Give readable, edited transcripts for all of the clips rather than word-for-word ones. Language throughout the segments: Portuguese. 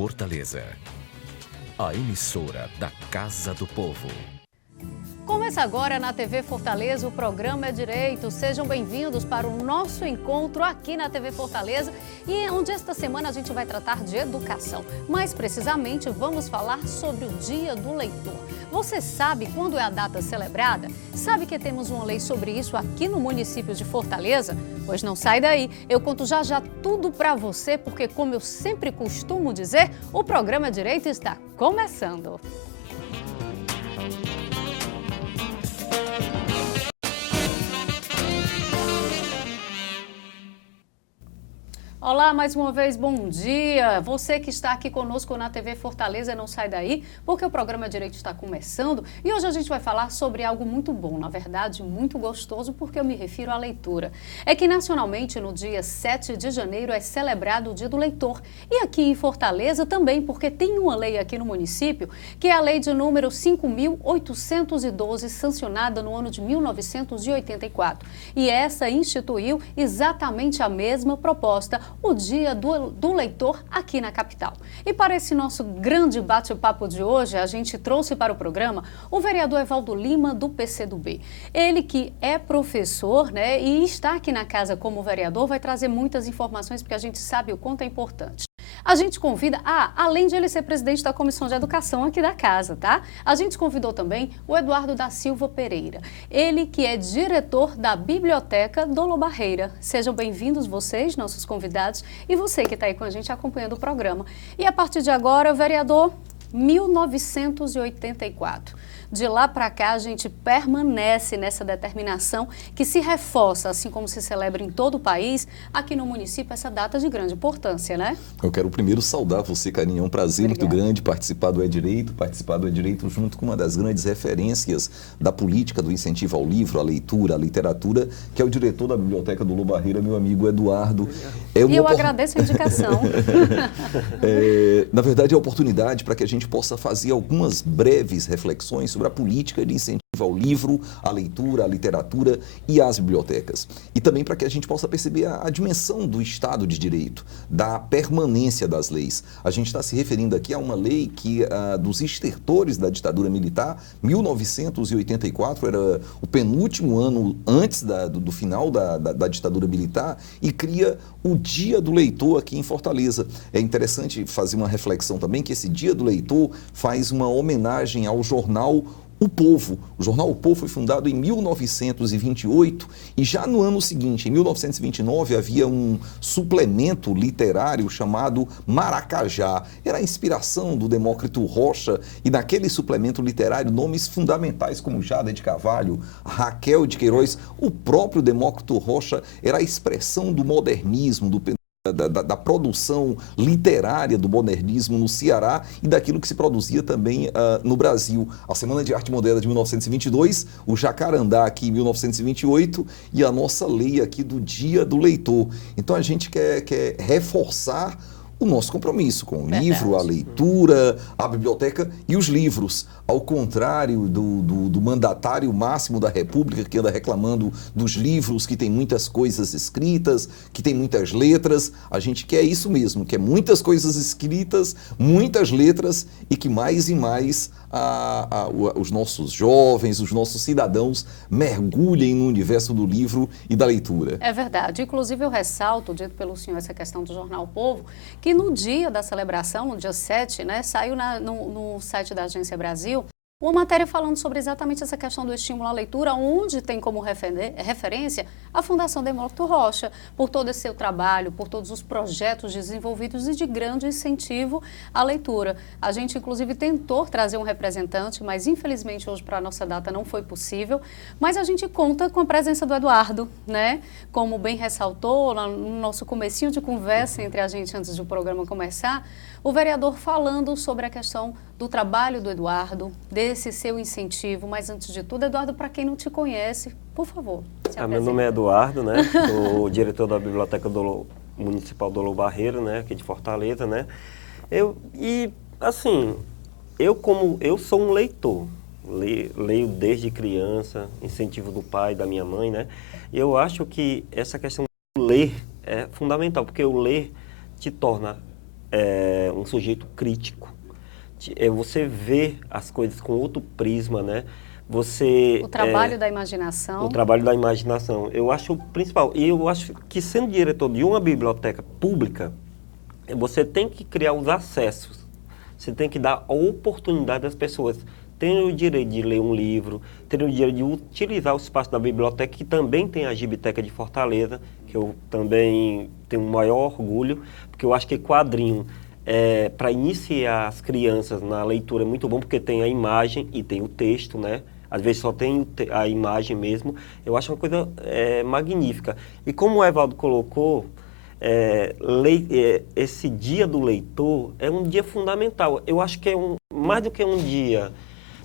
Fortaleza. A emissora da Casa do Povo. Começa agora na TV Fortaleza, o programa É Direito. Sejam bem-vindos para o nosso encontro aqui na TV Fortaleza, e onde esta semana a gente vai tratar de educação. Mais precisamente, vamos falar sobre o Dia do Leitor. Você sabe quando é a data celebrada? Sabe que temos uma lei sobre isso aqui no município de Fortaleza? Pois não sai daí, eu conto já tudo para você, porque como eu sempre costumo dizer, o programa É Direito está começando. Olá, mais uma vez, bom dia. Você que está aqui conosco na TV Fortaleza, não sai daí, porque o programa Direito está começando e hoje a gente vai falar sobre algo muito bom, na verdade, muito gostoso, porque eu me refiro à leitura. É que nacionalmente, no dia 7 de janeiro, é celebrado o Dia do Leitor. E aqui em Fortaleza também, porque tem uma lei aqui no município, que é a lei de número 5.812, sancionada no ano de 1984. E essa instituiu exatamente a mesma proposta, o Dia do Leitor aqui na capital. E para esse nosso grande bate-papo de hoje, a gente trouxe para o programa o vereador Evaldo Lima, do PCdoB. Ele que é professor, né, e está aqui na casa como vereador, vai trazer muitas informações, porque a gente sabe o quanto é importante. A gente convida, além de ele ser presidente da Comissão de Educação aqui da casa, tá? A gente convidou também o Eduardo da Silva Pereira, ele que é diretor da Biblioteca Dolo Barreira. Sejam bem-vindos vocês, nossos convidados, e você que está aí com a gente acompanhando o programa. E a partir de agora, vereador, 1984. De lá para cá, a gente permanece nessa determinação que se reforça, assim como se celebra em todo o país, aqui no município, essa data de grande importância, né? Eu quero primeiro saudar você, Karine. É um prazer muito grande participar do É Direito, junto com uma das grandes referências da política do incentivo ao livro, à leitura, à literatura, que é o diretor da Biblioteca Dolo Barreira, meu amigo Eduardo. E eu agradeço a indicação. Na verdade, é a oportunidade para que a gente possa fazer algumas breves reflexões sobre a política de incentivo ao livro, à leitura, à literatura e às bibliotecas. E também para que a gente possa perceber a dimensão do Estado de Direito, da permanência das leis. A gente está se referindo aqui a uma lei que, dos estertores da ditadura militar, 1984, era o penúltimo ano antes do final da ditadura militar, e cria o Dia do Leitor aqui em Fortaleza. É interessante fazer uma reflexão também que esse Dia do Leitor faz uma homenagem ao jornal O Povo. O jornal O Povo foi fundado em 1928 e já no ano seguinte, em 1929, havia um suplemento literário chamado Maracajá. Era a inspiração do Demócrito Rocha, e naquele suplemento literário nomes fundamentais como Jada de Carvalho, Raquel de Queiroz. O próprio Demócrito Rocha era a expressão do modernismo, da produção literária do modernismo no Ceará e daquilo que se produzia também no Brasil. A Semana de Arte Moderna de 1922, o Jacarandá aqui em 1928 e a nossa lei aqui do Dia do Leitor. Então a gente quer reforçar o nosso compromisso com o livro, a leitura, a biblioteca e os livros. Ao contrário do mandatário máximo da República, que anda reclamando dos livros, que tem muitas coisas escritas, que tem muitas letras, a gente quer isso mesmo, quer muitas coisas escritas, muitas letras, e que mais e mais os nossos jovens, os nossos cidadãos mergulhem no universo do livro e da leitura. É verdade. Inclusive, eu ressalto, dito pelo senhor, essa questão do Jornal Povo, que no dia da celebração, no dia 7, né, saiu no site da Agência Brasil uma matéria falando sobre exatamente essa questão do estímulo à leitura, onde tem como referência a Fundação Demócrito Rocha, por todo esse seu trabalho, por todos os projetos desenvolvidos e de grande incentivo à leitura. A gente, inclusive, tentou trazer um representante, mas infelizmente hoje para a nossa data não foi possível, mas a gente conta com a presença do Eduardo, né? Como bem ressaltou no nosso comecinho de conversa entre a gente antes do programa começar, o vereador falando sobre a questão do trabalho do Eduardo, desse seu incentivo. Mas antes de tudo, Eduardo, para quem não te conhece, por favor, se apresenta. Meu nome é Eduardo, né? Sou diretor da Biblioteca Municipal Dolo Barreira, né? Aqui de Fortaleza, né? Eu sou um leitor. Leio desde criança, incentivo do pai, da minha mãe, né? E eu acho que essa questão do ler é fundamental, porque o ler te torna um sujeito crítico. Você vê as coisas com outro prisma, né? O trabalho da imaginação. O trabalho da imaginação. Eu acho o principal. E eu acho que sendo diretor de uma biblioteca pública, você tem que criar os acessos. Você tem que dar a oportunidade das pessoas terem o direito de ler um livro, terem o direito de utilizar o espaço da biblioteca, que também tem a Gibiteca de Fortaleza, que eu também tenho um maior orgulho, porque eu acho que quadrinho, para iniciar as crianças na leitura é muito bom, porque tem a imagem e tem o texto, né? Às vezes só tem a imagem mesmo. Eu acho uma coisa magnífica. E como o Evaldo colocou, esse dia do leitor é um dia fundamental. Eu acho que é mais do que um dia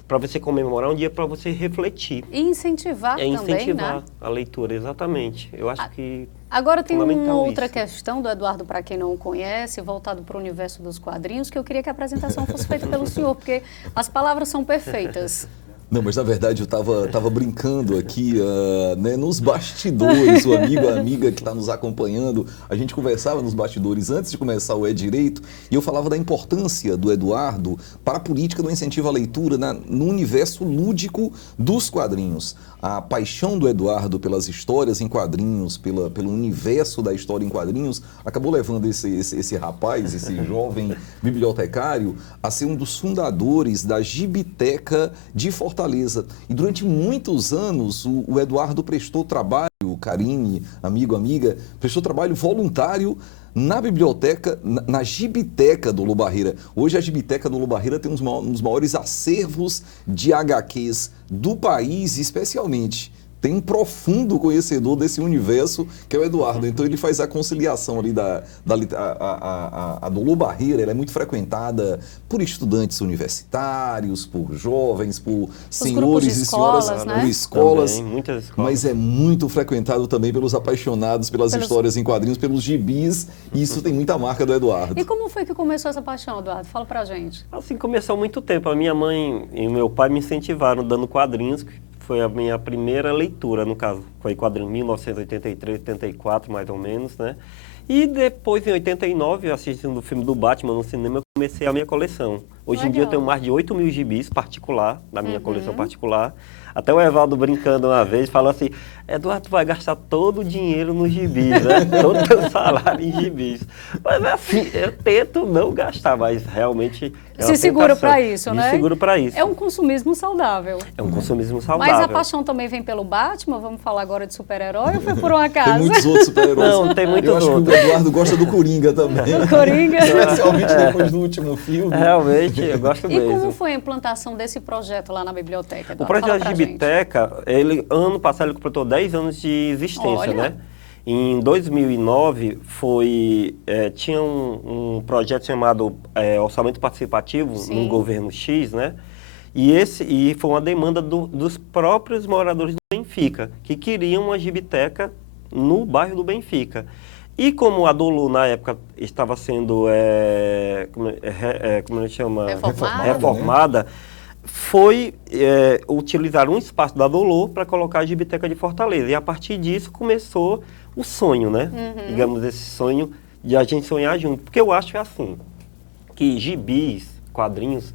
para você comemorar, um dia para você refletir. E incentivar também, incentivar né? a leitura, exatamente. Eu acho que agora tem uma outra isso. questão do Eduardo, para quem não o conhece, voltado para o universo dos quadrinhos, que eu queria que a apresentação fosse feita pelo senhor, porque as palavras são perfeitas. Não, mas na verdade eu estava brincando aqui, né, nos bastidores, o amigo, a amiga que está nos acompanhando, a gente conversava nos bastidores antes de começar o É Direito, e eu falava da importância do Eduardo para a política do incentivo à leitura no universo lúdico dos quadrinhos. A paixão do Eduardo pelas histórias em quadrinhos, pelo universo da história em quadrinhos, acabou levando esse rapaz, esse jovem bibliotecário, a ser um dos fundadores da Gibiteca de Fortaleza. E durante muitos anos, o Eduardo prestou trabalho, Karine, amigo, amiga, prestou trabalho voluntário na biblioteca, na Gibiteca do Lobarreira. Hoje a Gibiteca do Lobarreira tem um dos maiores acervos de HQs do país, especialmente. Tem um profundo conhecedor desse universo, que é o Eduardo. Então ele faz a conciliação ali a do Lobarreira, ela é muito frequentada por estudantes universitários, por jovens, por senhores e senhoras, né? por escolas. Também, muitas escolas. Mas é muito frequentado também pelos apaixonados pelas histórias em quadrinhos, pelos gibis, e isso tem muita marca do Eduardo. E como foi que começou essa paixão, Eduardo? Fala pra gente. Assim, começou há muito tempo. A minha mãe e meu pai me incentivaram dando quadrinhos, que foi a minha primeira leitura, no caso. Foi quadrinho 1983, 84, mais ou menos, né? E depois, em 89, assistindo o filme do Batman no cinema, eu comecei a minha coleção. Hoje em dia eu tenho mais de 8.000 gibis particular, na minha coleção particular. Até o Evaldo brincando uma vez, falou assim, Eduardo, tu vai gastar todo o dinheiro nos gibis, né? Todo o teu salário em gibis. Mas assim, eu tento não gastar, mas realmente Se segura para isso, né? Me seguro para isso. É um consumismo saudável. É um consumismo saudável. Mas a paixão também vem pelo Batman? Vamos falar agora de super-herói ou foi por um acaso? Tem muitos outros super-heróis. Não, tem muitos outros. Eu acho que o Eduardo gosta do Coringa também. Coringa? Especialmente depois do último filme. Realmente, eu gosto mesmo. E como foi a implantação desse projeto lá na biblioteca, Eduardo? O projeto da Gibiteca, ano passado ele completou 10 anos de existência, Olha. né? Em 2009, tinha um projeto chamado Orçamento Participativo no governo X, né? E foi uma demanda dos próprios moradores do Benfica, que queriam uma gibiteca no bairro do Benfica. E como a Dolu, na época, estava sendo, como ele chama? Reformada, utilizar um espaço da Dolu para colocar a Gibiteca de Fortaleza. E a partir disso começou o sonho, né? Digamos, esse sonho de a gente sonhar junto. Porque eu acho assim, que gibis, quadrinhos,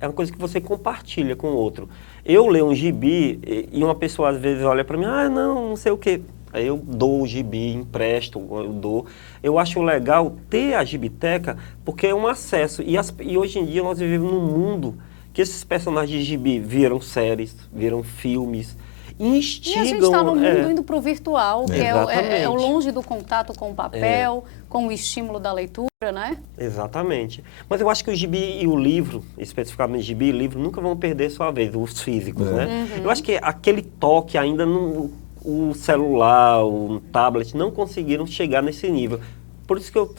é uma coisa que você compartilha com o outro. Eu leio um gibi e uma pessoa às vezes olha para mim, não sei o quê. Aí eu dou o gibi, empresto, eu dou. Eu acho legal ter a Gibiteca porque é um acesso. E hoje em dia nós vivemos num mundo que esses personagens de gibi viram séries, viram filmes, instigam... E a gente está no mundo indo para o virtual, que é o longe do contato com o papel, com o estímulo da leitura, né? Exatamente. Mas eu acho que o gibi e o livro, especificamente gibi e livro, nunca vão perder sua vez, os físicos, né? Eu acho que aquele toque ainda não... O celular, o tablet não conseguiram chegar nesse nível. Por isso que eu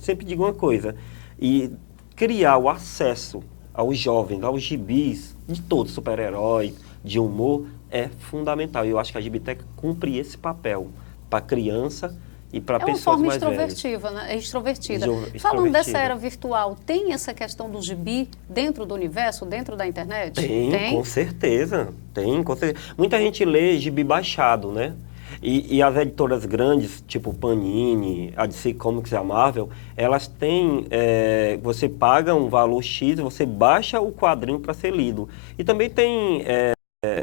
sempre digo uma coisa, e criar o acesso aos jovens, aos gibis, de todos, super-heróis, de humor, é fundamental. E eu acho que a Gibiteca cumpre esse papel para a criança e para pessoas mais velhas. Extrovertida. Falando dessa era virtual, tem essa questão do gibi dentro do universo, dentro da internet? Tem? Com certeza. Tem, com certeza. Muita gente lê gibi baixado, né? E as editoras grandes, tipo Panini, a DC Comics e a Marvel, elas têm, você paga um valor X, você baixa o quadrinho para ser lido. E também tem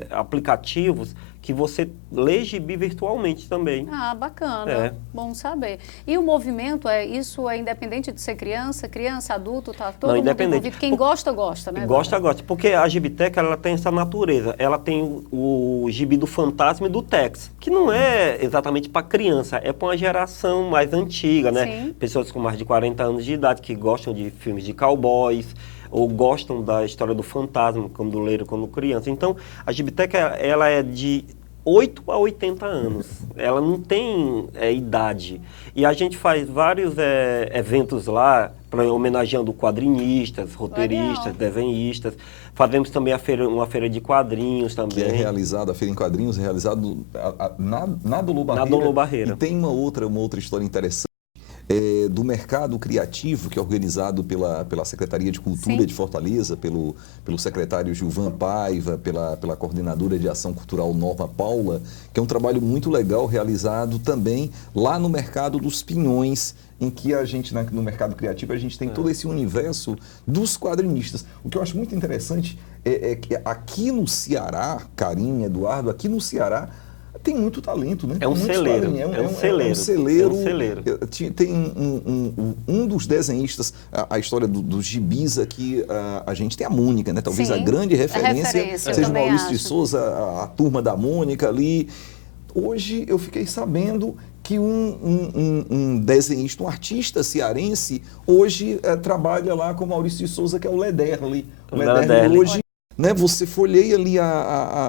aplicativos que você lê gibi virtualmente também. Ah, bacana. É. Bom saber. E o movimento, isso é independente de ser criança, adulto, tá todo mundo independente. envolvido. Quem gosta, né? Gosta. Porque a Gibiteca, ela tem essa natureza. Ela tem o gibi do Fantasma e do Tex, que não é exatamente para criança, é para uma geração mais antiga, né? Sim. Pessoas com mais de 40 anos de idade que gostam de filmes de cowboys, ou gostam da história do fantasma, quando leram quando criança. Então, a Gibiteca, ela é de 8 a 80 anos. Ela não tem idade. E a gente faz vários eventos lá, homenageando quadrinistas, roteiristas, desenhistas. Fazemos também uma feira de quadrinhos também. Que é realizada, a feira em quadrinhos, realizada na Dolo Barreira. Na Dolo Barreira. E tem uma outra história interessante. Do mercado criativo, que é organizado pela Secretaria de Cultura Sim. de Fortaleza, pelo secretário Gilvan Paiva, pela coordenadora de ação cultural Norma Paula, que é um trabalho muito legal realizado também lá no mercado dos Pinhões, em que a gente, no mercado criativo, a gente tem todo esse universo dos quadrinistas. O que eu acho muito interessante é que aqui no Ceará, Carim, Eduardo, aqui no Ceará, tem muito talento, né? É um celeiro. É um celeiro. Tem um dos desenhistas, a história dos gibis aqui, a gente tem a Mônica, né? Talvez Sim, a grande referência seja o Maurício de Souza, a turma da Mônica ali. Hoje eu fiquei sabendo que um desenhista, um artista cearense, hoje trabalha lá com o Maurício de Souza, que é o Lederle. O Lederle hoje... Né, você folheia ali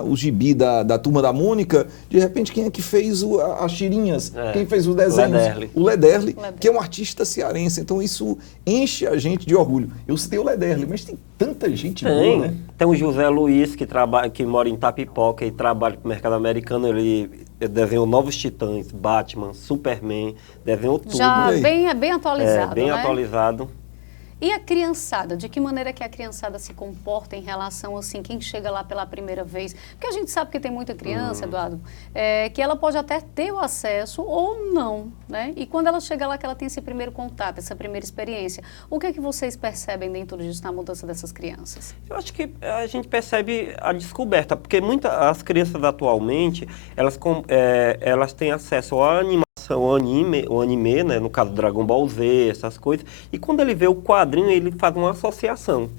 o gibi da turma da Mônica, de repente quem é que fez as tirinhas? Quem fez os desenhos? O Lederle, que é um artista cearense. Então isso enche a gente de orgulho. Eu citei o Lederle, mas tem tanta gente boa, né? Tem o José Luiz, que mora em Tapipoca e trabalha com o mercado americano. Ele desenhou Novos Titãs, Batman, Superman, desenhou tudo. Já bem atualizado, bem né? atualizado. E a criançada? De que maneira que a criançada se comporta em relação, assim, quem chega lá pela primeira vez? Porque a gente sabe que tem muita criança, Eduardo, que ela pode até ter o acesso ou não, né? E quando ela chega lá, que ela tem esse primeiro contato, essa primeira experiência, o que é que vocês percebem dentro disso, na mudança dessas crianças? Eu acho que a gente percebe a descoberta, porque as crianças atualmente, elas têm acesso à animação, o anime, né, no caso do Dragon Ball Z, essas coisas, e quando ele vê o quadrinho, ele faz uma associação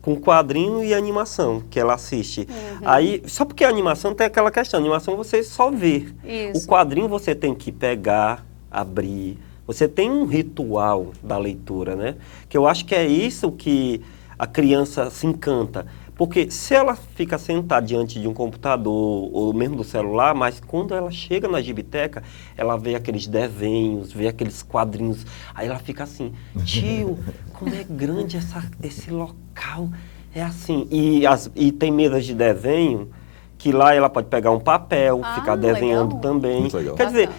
com quadrinho e animação que ela assiste. Aí, só porque a animação tem aquela questão, a animação você só vê. Isso. O quadrinho você tem que pegar, abrir, você tem um ritual da leitura, né? Que eu acho que é isso que a criança se encanta. Porque se ela fica sentada diante de um computador ou mesmo do celular, mas quando ela chega na Gibiteca, ela vê aqueles desenhos, vê aqueles quadrinhos, aí ela fica assim, tio, como é grande esse local, é assim. E tem mesas de desenho que lá ela pode pegar um papel, ficar desenhando legal. também. Muito legal. Quer dizer,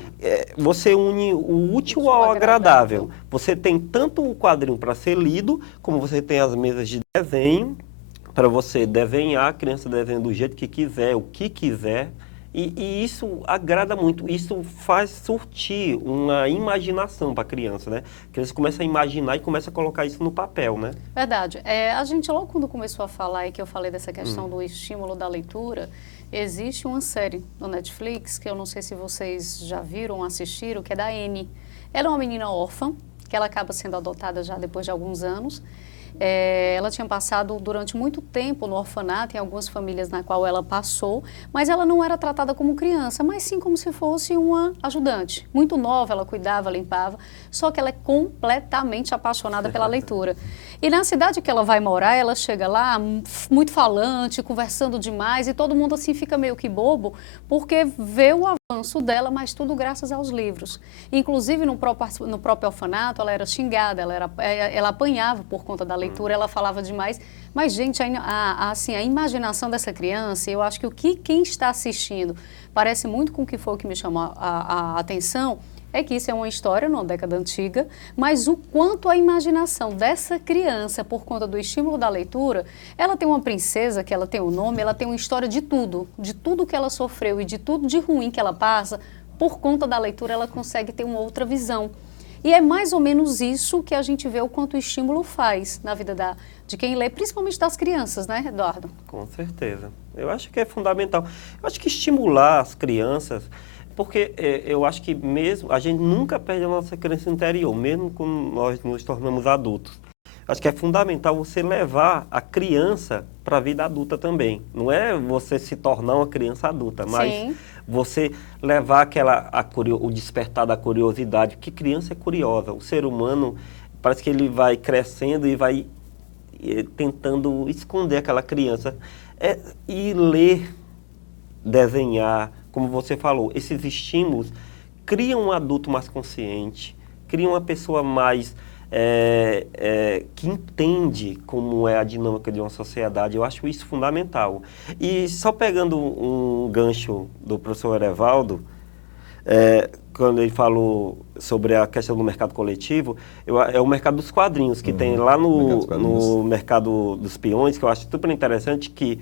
você une o útil ao agradável. Você tem tanto o quadrinho para ser lido, como você tem as mesas de desenho, para você desenhar, a criança desenha do jeito que quiser, o que quiser, e isso agrada muito, isso faz surtir uma imaginação para a criança, né? A criança começa a imaginar e começa a colocar isso no papel, né? Verdade. A gente, logo quando começou a falar e que eu falei dessa questão do estímulo da leitura, existe uma série no Netflix, que eu não sei se vocês já viram ou assistiram, que é da Anne. Ela é uma menina órfã, que ela acaba sendo adotada já depois de alguns anos. Ela tinha passado durante muito tempo no orfanato, em algumas famílias na qual ela passou, mas ela não era tratada como criança, mas sim como se fosse uma ajudante. Muito nova, ela cuidava, limpava, só que ela é completamente apaixonada pela leitura. E na cidade que ela vai morar, ela chega lá muito falante, conversando demais, e todo mundo assim fica meio que bobo, porque vê o avanço dela, mas tudo graças aos livros. Inclusive no próprio orfanato, ela era xingada, ela apanhava por conta da leitura, ela falava demais. Mas, gente, assim, a imaginação dessa criança, eu acho que quem está assistindo parece muito com o que foi o que me chamou a atenção, é que isso é uma história numa década antiga, mas o quanto a imaginação dessa criança, por conta do estímulo da leitura, ela tem uma princesa, que ela tem um nome, ela tem uma história de tudo que ela sofreu e de tudo de ruim que ela passa, por conta da leitura, ela consegue ter uma outra visão. E é mais ou menos isso que a gente vê o quanto o estímulo faz na vida de quem lê, principalmente das crianças, né, Eduardo? Com certeza. Eu acho que é fundamental. Eu acho que estimular as crianças, porque eu acho que mesmo a gente nunca perde a nossa criança interior, mesmo quando nós nos tornamos adultos. Acho que é fundamental você levar a criança para a vida adulta também. Não é você se tornar uma criança adulta, mas Sim. você levar o despertar da curiosidade, porque criança é curiosa. O ser humano parece que ele vai crescendo e vai tentando esconder aquela criança. E ler, desenhar, como você falou, esses estímulos criam um adulto mais consciente, criam uma pessoa mais... que entende como é a dinâmica de uma sociedade. Eu acho isso fundamental. E só pegando um gancho do professor Erevaldo, quando ele falou sobre a questão do mercado coletivo, é o mercado dos quadrinhos, que tem lá no mercado dos peões, que eu acho super interessante, que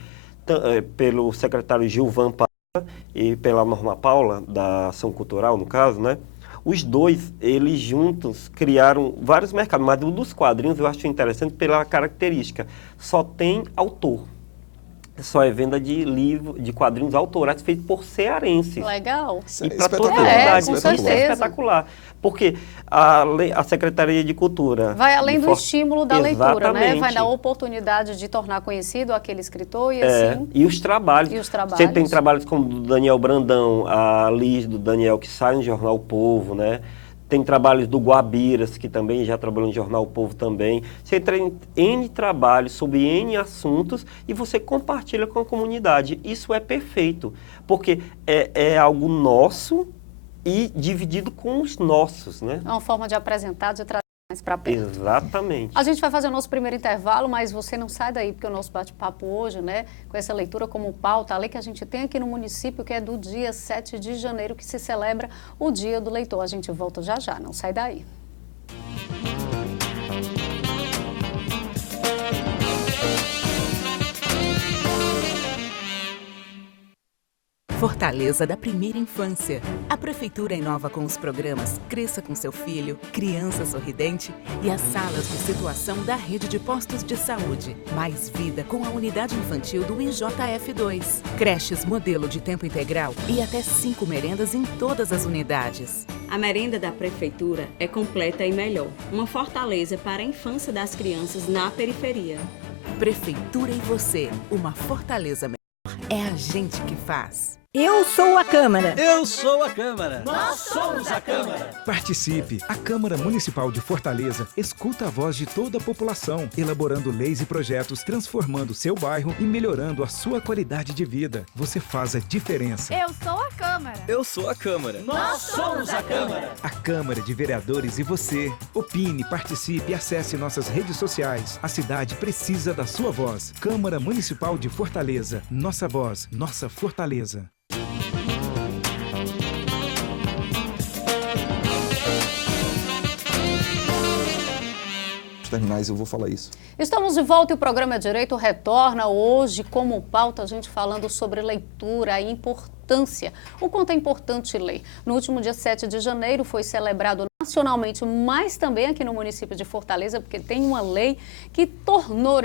pelo secretário Gilvan Paula e pela Norma Paula, da Ação Cultural, no caso, né? Os dois, eles juntos criaram vários mercados, mas o dos quadrinhos eu acho interessante pela característica. Só tem autor. Só é venda de quadrinhos autorais feitos por cearenses. Legal. E para toda a idade, com isso é certeza. espetacular. Porque a Secretaria de Cultura... Vai além do estímulo da leitura, né? Exatamente. Vai dar oportunidade de tornar conhecido aquele escritor e assim... E os trabalhos. E os trabalhos. Você tem trabalhos como do Daniel Brandão, a Liz do Daniel, que sai no Jornal O Povo, né? Tem trabalhos do Guabiras, que também já trabalhou no Jornal O Povo também. Você tem N trabalhos sobre N assuntos e você compartilha com a comunidade. Isso é perfeito, porque é algo nosso e dividido com os nossos, né? É uma forma de apresentar, de trazer mais para perto. Exatamente. A gente vai fazer o nosso primeiro intervalo, mas você não sai daí, porque o nosso bate-papo hoje, né, com essa leitura como pauta, a lei que a gente tem aqui no município, que é do dia 7 de janeiro, que se celebra o Dia do Leitor. A gente volta já já, não sai daí. Fortaleza da Primeira Infância. A Prefeitura inova com os programas Cresça com Seu Filho, Criança Sorridente e as salas de situação da rede de postos de saúde. Mais vida com a unidade infantil do IJF2. Creches modelo de tempo integral e até 5 merendas em todas as unidades. A merenda da Prefeitura é completa e melhor. Uma fortaleza para a infância das crianças na periferia. Prefeitura e você, uma fortaleza melhor. É a gente que faz. Eu sou a Câmara. Eu sou a Câmara. Nós somos a Câmara. Participe. A Câmara Municipal de Fortaleza escuta a voz de toda a população, elaborando leis e projetos, transformando seu bairro e melhorando a sua qualidade de vida. Você faz a diferença. Eu sou a Câmara. Eu sou a Câmara. Nós somos a Câmara. A Câmara de Vereadores e você. Opine, participe e acesse nossas redes sociais. A cidade precisa da sua voz. Câmara Municipal de Fortaleza. Nossa voz, nossa fortaleza. Terminais eu vou falar isso. Estamos de volta e o programa Direito retorna hoje como pauta a gente falando sobre leitura, a importância, o quanto é importante ler. No último dia 7 de janeiro foi celebrado nacionalmente, mas também aqui no município de Fortaleza, porque tem uma lei que tornou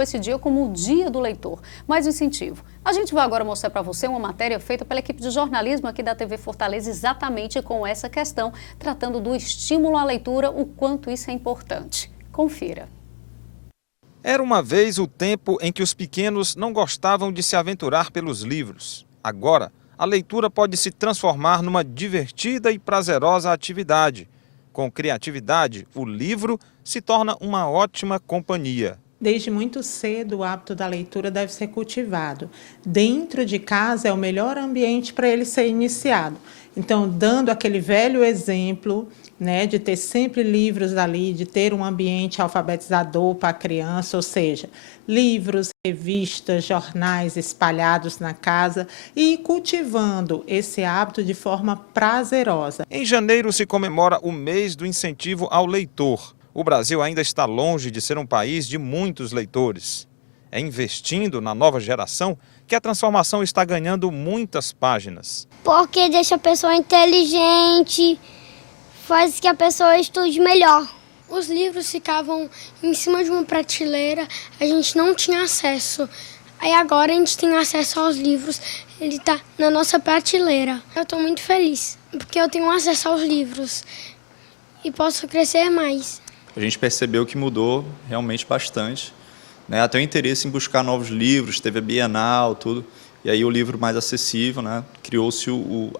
esse dia como o Dia do Leitor. Mais um incentivo. A gente vai agora mostrar para você uma matéria feita pela equipe de jornalismo aqui da TV Fortaleza, exatamente com essa questão, tratando do estímulo à leitura, o quanto isso é importante. Confira. Era uma vez o tempo em que os pequenos não gostavam de se aventurar pelos livros. Agora, a leitura pode se transformar numa divertida e prazerosa atividade. Com criatividade, o livro se torna uma ótima companhia. Desde muito cedo, o hábito da leitura deve ser cultivado. Dentro de casa é o melhor ambiente para ele ser iniciado. Então, dando aquele velho exemplo, né, de ter sempre livros ali, de ter um ambiente alfabetizador para a criança, ou seja, livros, revistas, jornais espalhados na casa e cultivando esse hábito de forma prazerosa. Em janeiro se comemora o mês do incentivo ao leitor. O Brasil ainda está longe de ser um país de muitos leitores. É investindo na nova geração que a transformação está ganhando muitas páginas. Porque deixa a pessoa inteligente, faz que a pessoa estude melhor. Os livros ficavam em cima de uma prateleira, a gente não tinha acesso. Aí agora a gente tem acesso aos livros, ele está na nossa prateleira. Eu estou muito feliz, porque eu tenho acesso aos livros e posso crescer mais. A gente percebeu que mudou realmente bastante, né? Até o interesse em buscar novos livros, teve a Bienal, tudo. E aí o livro mais acessível, né? Criou-se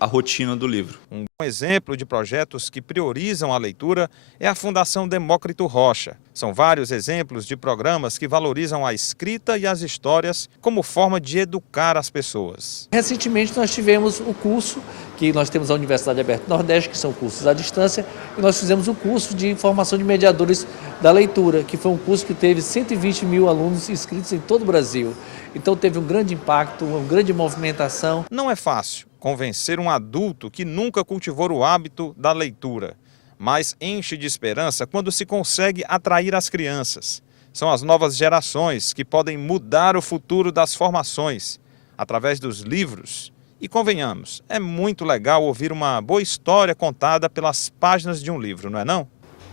a rotina do livro. Um bom exemplo de projetos que priorizam a leitura é a Fundação Demócrito Rocha. São vários exemplos de programas que valorizam a escrita e as histórias como forma de educar as pessoas. Recentemente nós tivemos o curso, que nós temos a Universidade Aberta do Nordeste, que são cursos à distância, e nós fizemos o curso de formação de mediadores da leitura, que foi um curso que teve 120 mil alunos inscritos em todo o Brasil. Então teve um grande impacto, uma grande movimentação. Não é fácil convencer um adulto que nunca cultivou o hábito da leitura, mas enche de esperança quando se consegue atrair as crianças. São as novas gerações que podem mudar o futuro das formações através dos livros. E convenhamos, é muito legal ouvir uma boa história contada pelas páginas de um livro, não é não?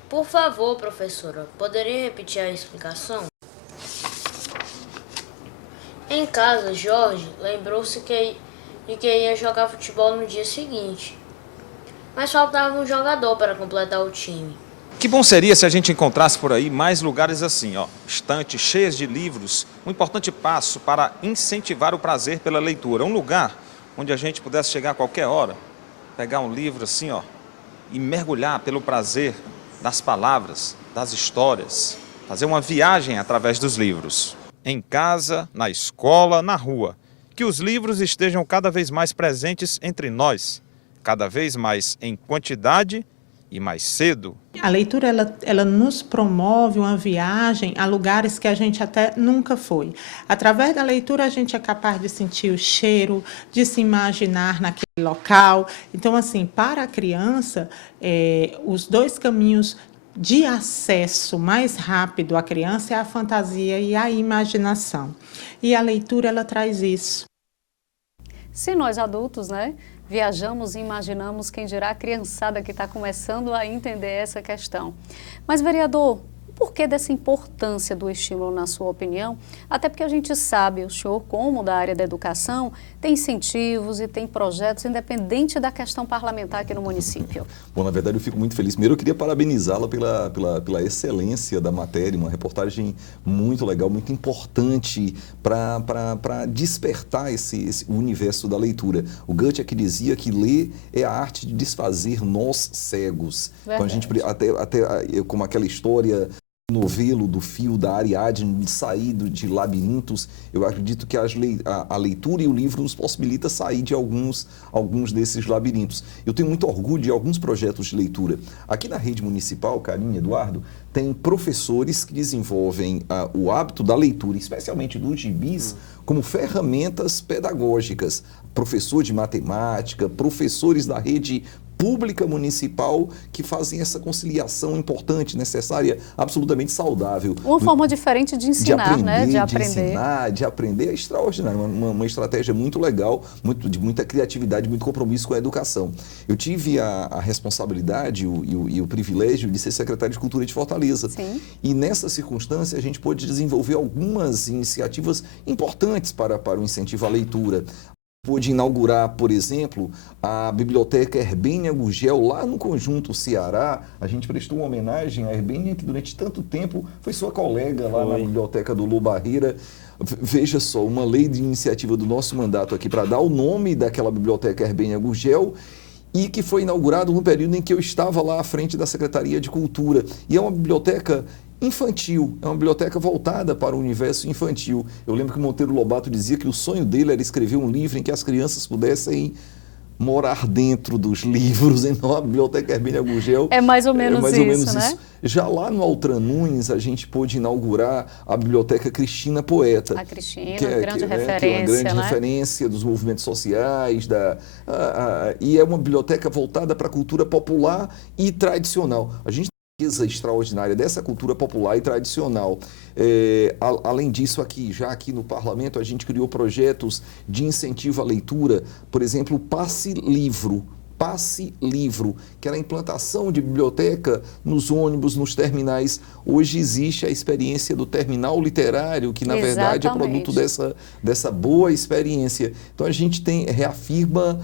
Por favor, professora, poderia repetir a explicação? Em casa, Jorge lembrou-se de que ia jogar futebol no dia seguinte, mas faltava um jogador para completar o time. Que bom seria se a gente encontrasse por aí mais lugares assim, ó, estantes cheias de livros, um importante passo para incentivar o prazer pela leitura. Um lugar onde a gente pudesse chegar a qualquer hora, pegar um livro assim, ó, e mergulhar pelo prazer das palavras, das histórias, fazer uma viagem através dos livros. Em casa, na escola, na rua. Que os livros estejam cada vez mais presentes entre nós, cada vez mais em quantidade e mais cedo. A leitura ela nos promove uma viagem a lugares que a gente até nunca foi. Através da leitura a gente é capaz de sentir o cheiro, de se imaginar naquele local. Então, assim, para a criança, os dois caminhos de acesso mais rápido à criança é a fantasia e a imaginação. E a leitura, ela traz isso. Se nós adultos, né, viajamos e imaginamos, quem dirá a criançada que está começando a entender essa questão. Mas, vereador, o porquê dessa importância do estímulo, na sua opinião? Até porque a gente sabe, o senhor, como da área da educação, tem incentivos e tem projetos independente da questão parlamentar aqui no município. Bom, na verdade eu fico muito feliz. Primeiro eu queria parabenizá-la pela excelência da matéria, uma reportagem muito legal, muito importante para despertar esse universo da leitura. O Goethe aqui dizia que ler é a arte de desfazer nós cegos. Verdade. Então a gente, até como aquela história novelo do fio da Ariadne de sair de labirintos, eu acredito que a leitura e o livro nos possibilita sair de alguns desses labirintos. Eu tenho muito orgulho de alguns projetos de leitura. Aqui na rede municipal, Karine, Eduardo, tem professores que desenvolvem o hábito da leitura, especialmente dos gibis, como ferramentas pedagógicas. Professor de matemática, professores da rede pública municipal que fazem essa conciliação importante, necessária, absolutamente saudável. Uma forma diferente de ensinar, né? De ensinar, de aprender é extraordinário. Uma estratégia muito legal, de muita criatividade, muito compromisso com a educação. Eu tive a responsabilidade e o privilégio de ser secretário de Cultura de Fortaleza. Sim. E nessa circunstância a gente pôde desenvolver algumas iniciativas importantes para o incentivo à leitura. Pôde inaugurar, por exemplo, a Biblioteca Herbênia Gurgel, lá no Conjunto Ceará. A gente prestou uma homenagem à Herbênia, que durante tanto tempo foi sua colega lá na Biblioteca do Lô Barreira. Veja só, uma lei de iniciativa do nosso mandato aqui para dar o nome daquela Biblioteca Herbênia Gurgel, e que foi inaugurado no período em que eu estava lá à frente da Secretaria de Cultura. E é uma biblioteca infantil, é uma biblioteca voltada para o universo infantil. Eu lembro que Monteiro Lobato dizia que o sonho dele era escrever um livro em que as crianças pudessem morar dentro dos livros. Então a Biblioteca Herbênia Gurgel é mais ou menos isso, né? Já lá no Altran Nunes, a gente pôde inaugurar a Biblioteca Cristina Poeta. A Cristina, grande referência, uma grande referência dos movimentos sociais, e é uma biblioteca voltada para a cultura popular e tradicional. A gente riqueza extraordinária dessa cultura popular e tradicional. Além disso, aqui no Parlamento, a gente criou projetos de incentivo à leitura, por exemplo, o Passe Livro, que era a implantação de biblioteca nos ônibus, nos terminais. Hoje existe a experiência do terminal literário, que na verdade é produto dessa boa experiência. Então a gente reafirma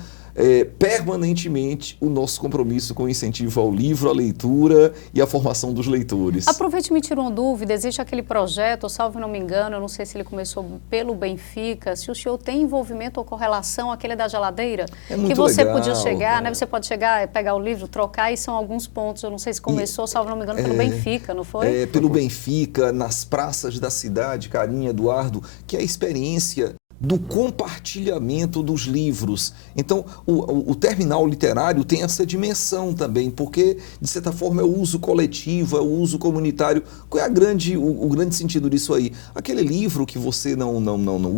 permanentemente o nosso compromisso com o incentivo ao livro, à leitura e à formação dos leitores. Aproveite e me tira uma dúvida, existe aquele projeto, salvo não me engano, eu não sei se ele começou pelo Benfica, se o senhor tem envolvimento ou correlação, aquele da geladeira, que você podia chegar, né? Você pode chegar, pegar o livro, trocar, e são alguns pontos, eu não sei se começou, salvo não me engano, pelo Benfica, não foi? Pelo Benfica, nas praças da cidade, Carinha, Eduardo, que é a experiência do compartilhamento dos livros. Então, o terminal literário tem essa dimensão também, porque, de certa forma, é o uso coletivo, é o uso comunitário. Qual é o grande sentido disso aí? Aquele livro que você não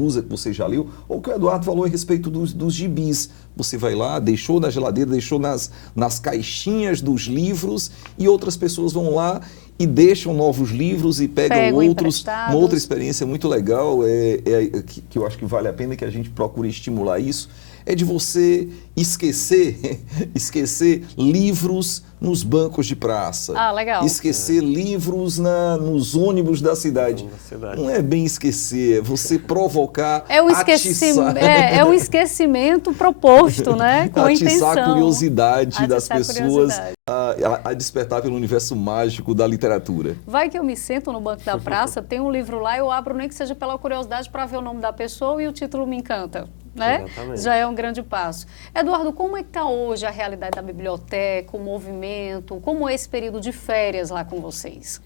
usa, que você já leu, ou que o Eduardo falou a respeito dos gibis. Você vai lá, deixou na geladeira, deixou nas caixinhas dos livros, e outras pessoas vão lá e deixam novos livros e pegam outros. Uma outra experiência muito legal, que eu acho que vale a pena que a gente procure estimular isso, é de você esquecer livros nos bancos de praça. Legal. Esquecer livros nos ônibus da cidade. Não é bem esquecer, é você provocar, é um esquecimento proposto, né? Com atiçar intenção. A curiosidade das pessoas a despertar pelo universo mágico da literatura. Vai que eu me sento no banco da praça, tem um livro lá, eu abro nem que seja pela curiosidade para ver o nome da pessoa e o título me encanta. Né? Já é um grande passo. Eduardo, como é que está hoje a realidade da biblioteca, o movimento, como é esse período de férias lá com vocês?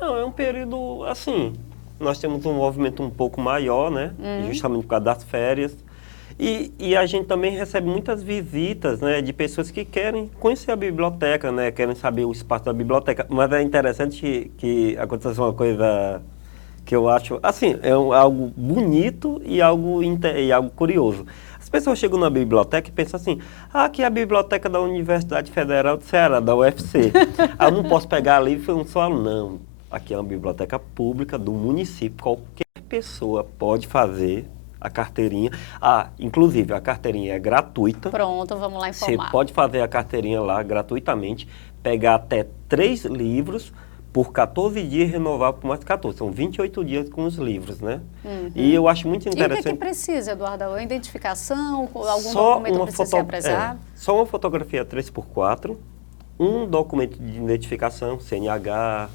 Não, é um período, assim, nós temos um movimento um pouco maior, né? Justamente por causa das férias. E a gente também recebe muitas visitas, né, de pessoas que querem conhecer a biblioteca, né? Querem saber o espaço da biblioteca. Mas é interessante que acontece uma coisa que eu acho, assim, algo bonito e algo curioso. As pessoas chegam na biblioteca e pensam assim, aqui é a biblioteca da Universidade Federal do Ceará, da UFC. Eu não posso pegar ali e foi um só aluno. Não, aqui é uma biblioteca pública do município, qualquer pessoa pode fazer a carteirinha. Inclusive, a carteirinha é gratuita. Pronto, vamos lá informar. Você pode fazer a carteirinha lá gratuitamente, pegar até 3 livros, por 14 dias renovar por mais 14. São 28 dias com os livros, né? E eu acho muito interessante. E o que precisa, Eduardo? A identificação? Algum documento precisa ser apresentado? Só uma fotografia 3x4, um documento de identificação, CNH,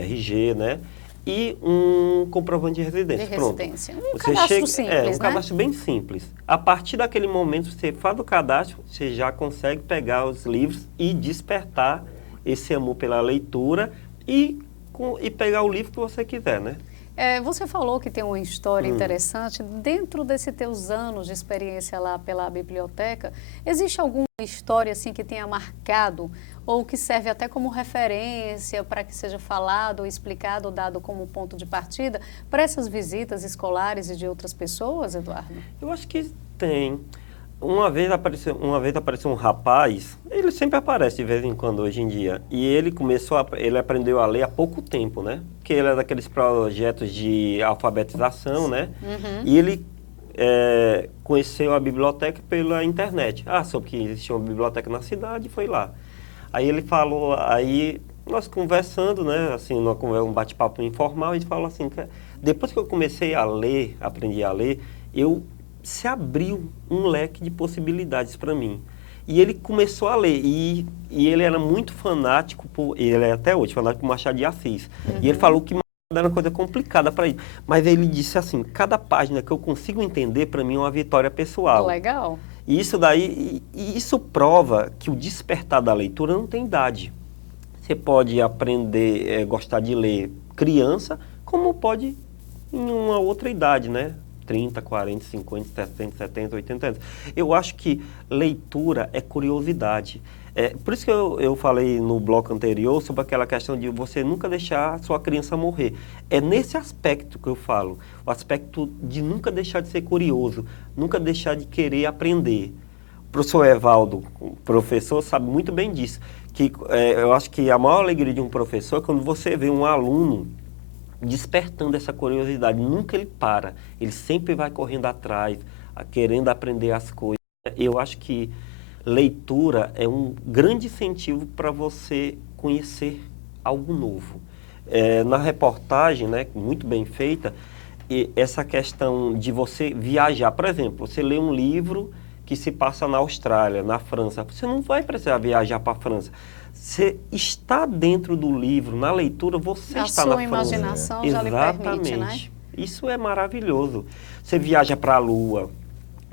RG, né? E um comprovante de residência. Um cadastro simples, um cadastro bem simples. A partir daquele momento, você faz o cadastro, você já consegue pegar os livros e despertar esse amor pela leitura e pegar o livro que você quiser, né? Você falou que tem uma história interessante. Dentro desses teus anos de experiência lá pela biblioteca, existe alguma história assim que tenha marcado ou que serve até como referência para que seja falado, ou explicado, ou dado como ponto de partida para essas visitas escolares e de outras pessoas, Eduardo? Eu acho que tem. Uma vez apareceu um rapaz, ele sempre aparece de vez em quando hoje em dia, e ele aprendeu a ler há pouco tempo, né? Porque ele é daqueles projetos de alfabetização, né? E ele conheceu a biblioteca pela internet. Soube que existia uma biblioteca na cidade e foi lá. Aí ele falou, aí nós conversando, né? Assim, um bate-papo informal, ele falou assim, depois que eu comecei a ler, aprendi a ler, se abriu um leque de possibilidades para mim. E ele começou a ler, e ele era muito fanático, ele é até hoje, fanático por Machado de Assis. E ele falou que Machado era uma coisa complicada para ele. Mas ele disse assim, cada página que eu consigo entender, para mim é uma vitória pessoal. Legal. E isso prova que o despertar da leitura não tem idade. Você pode aprender, gostar de ler criança, como pode em uma outra idade, né? 30, 40, 50, 60, 70, 80 anos. Eu acho que leitura é curiosidade. Por isso que eu falei no bloco anterior sobre aquela questão de você nunca deixar a sua criança morrer. É nesse aspecto que eu falo, o aspecto de nunca deixar de ser curioso, nunca deixar de querer aprender. O professor Evaldo, professor, sabe muito bem disso, que eu acho que a maior alegria de um professor é quando você vê um aluno despertando essa curiosidade. Nunca ele para, ele sempre vai correndo atrás, querendo aprender as coisas. Eu acho que leitura é um grande incentivo para você conhecer algo novo. Na reportagem, né, muito bem feita, essa questão de você viajar. Por exemplo, você lê um livro que se passa na Austrália, na França. Você não vai precisar viajar para a França. Você está dentro do livro, na leitura, você está na França. A sua imaginação já lhe permite, né? Isso é maravilhoso. Você viaja para a Lua,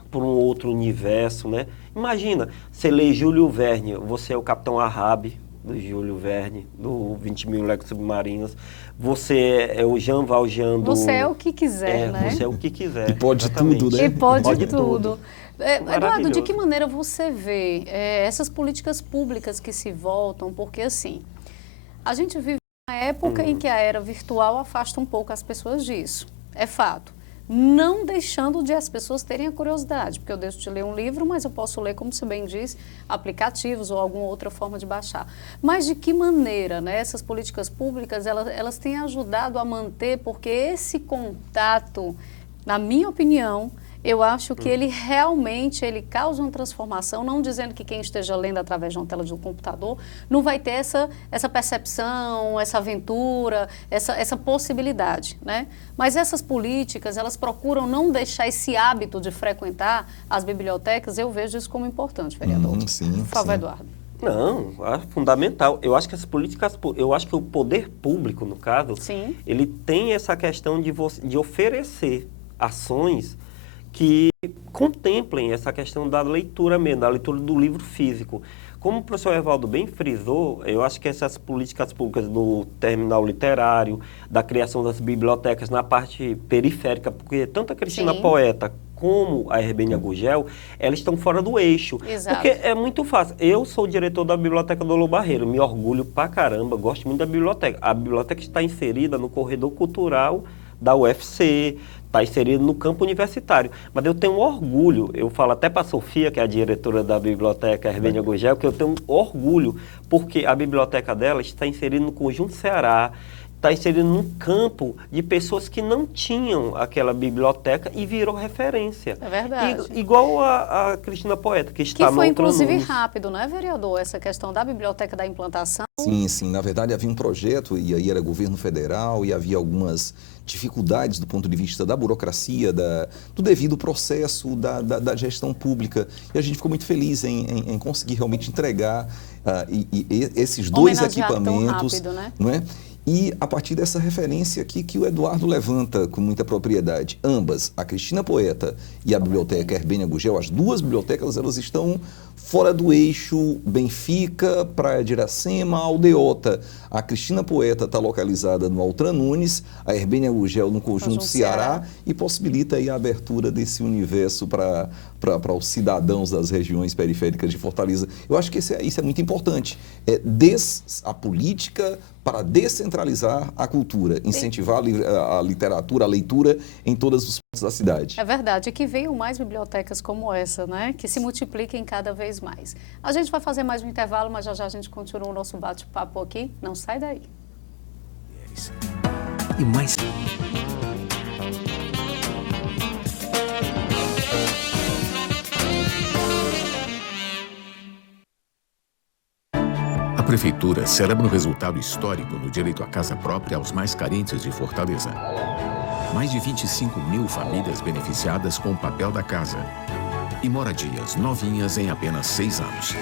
para um outro universo, né? Imagina, você lê Júlio Verne, você é o Capitão Ahab, do Júlio Verne, do 20.000 Léguas Submarinas. Você é o Jean Valjean do... Você é o que quiser, né? Você é o que quiser. E pode tudo, né? E pode tudo. Eduardo, de que maneira você vê essas políticas públicas que se voltam? Porque, assim, a gente vive uma época em que a era virtual afasta um pouco as pessoas disso. É fato. Não deixando de as pessoas terem a curiosidade, porque eu deixo de ler um livro, mas eu posso ler, como você bem diz, aplicativos ou alguma outra forma de baixar. Mas de que maneira, né, essas políticas públicas, elas têm ajudado a manter, porque esse contato, na minha opinião, eu acho que ele realmente causa uma transformação, não dizendo que quem esteja lendo através de uma tela de um computador não vai ter essa percepção, essa aventura, essa possibilidade, né? Mas essas políticas, elas procuram não deixar esse hábito de frequentar as bibliotecas. Eu vejo isso como importante, vereador. Sim, por favor, sim. Eduardo. Não, é fundamental. Eu acho que as políticas, eu acho que o poder público, no caso, sim, ele tem essa questão de oferecer ações que contemplem essa questão da leitura mesmo, da leitura do livro físico. Como o professor Evaldo bem frisou, eu acho que essas políticas públicas do terminal literário, da criação das bibliotecas na parte periférica, porque tanto a Cristina Poeta como a Herbênia Gugel, elas estão fora do eixo. Exato. Porque é muito fácil. Eu sou o diretor da Biblioteca do Lô Barreiro, me orgulho pra caramba, gosto muito da biblioteca. A biblioteca está inserida no corredor cultural da UFC, está inserido no campo universitário. Mas eu tenho orgulho, eu falo até para a Sofia, que é a diretora da biblioteca Herbênia Gugel, que eu tenho orgulho, porque a biblioteca dela está inserida no Conjunto Ceará, está inserido num campo de pessoas que não tinham aquela biblioteca e virou referência. É verdade. Igual a Cristina Poeta, que está no Que foi, inclusive, rápido, não é, vereador? Essa questão da biblioteca da implantação. Sim, sim. Na verdade, havia um projeto, e aí era governo federal, e havia algumas dificuldades do ponto de vista da burocracia, do devido processo da gestão pública. E a gente ficou muito feliz em conseguir realmente entregar esses dois equipamentos. Tão rápido, né? Não é? E a partir dessa referência aqui que o Eduardo levanta com muita propriedade, ambas, a Cristina Poeta e a Biblioteca Herbênia Gugel, as duas bibliotecas, elas estão fora do eixo Benfica, Praia de Iracema, Aldeota. A Cristina Poeta está localizada no Altran Nunes, a Herbênia Gugel no Conjunto Ceará, e possibilita aí a abertura desse universo para os cidadãos das regiões periféricas de Fortaleza. Eu acho que isso é muito importante. A política para descentralizar a cultura, incentivar a literatura, a leitura em todos os pontos da cidade. É verdade, e que venham mais bibliotecas como essa, né? Que se multipliquem cada vez mais. A gente vai fazer mais um intervalo, mas já a gente continua o nosso bate-papo aqui. Não sai daí. E mais... A Prefeitura celebra um resultado histórico no direito à casa própria aos mais carentes de Fortaleza. Mais de 25.000 famílias beneficiadas com o papel da casa. E moradias novinhas em apenas 6 anos.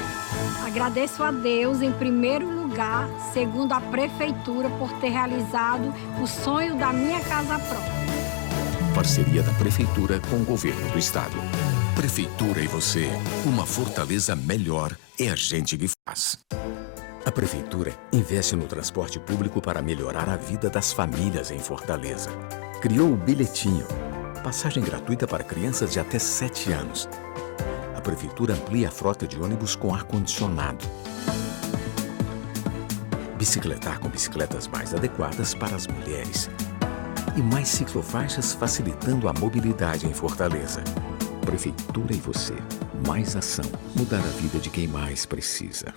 Agradeço a Deus, em primeiro lugar, segundo a Prefeitura, por ter realizado o sonho da minha casa própria. Parceria da Prefeitura com o Governo do Estado. Prefeitura e você, uma Fortaleza melhor é a gente que faz. A Prefeitura investe no transporte público para melhorar a vida das famílias em Fortaleza. Criou o Bilhetinho, passagem gratuita para crianças de até 7 anos. A Prefeitura amplia a frota de ônibus com ar-condicionado. Bicicletar com bicicletas mais adequadas para as mulheres. E mais ciclofaixas facilitando a mobilidade em Fortaleza. Prefeitura e você, mais ação, mudar a vida de quem mais precisa.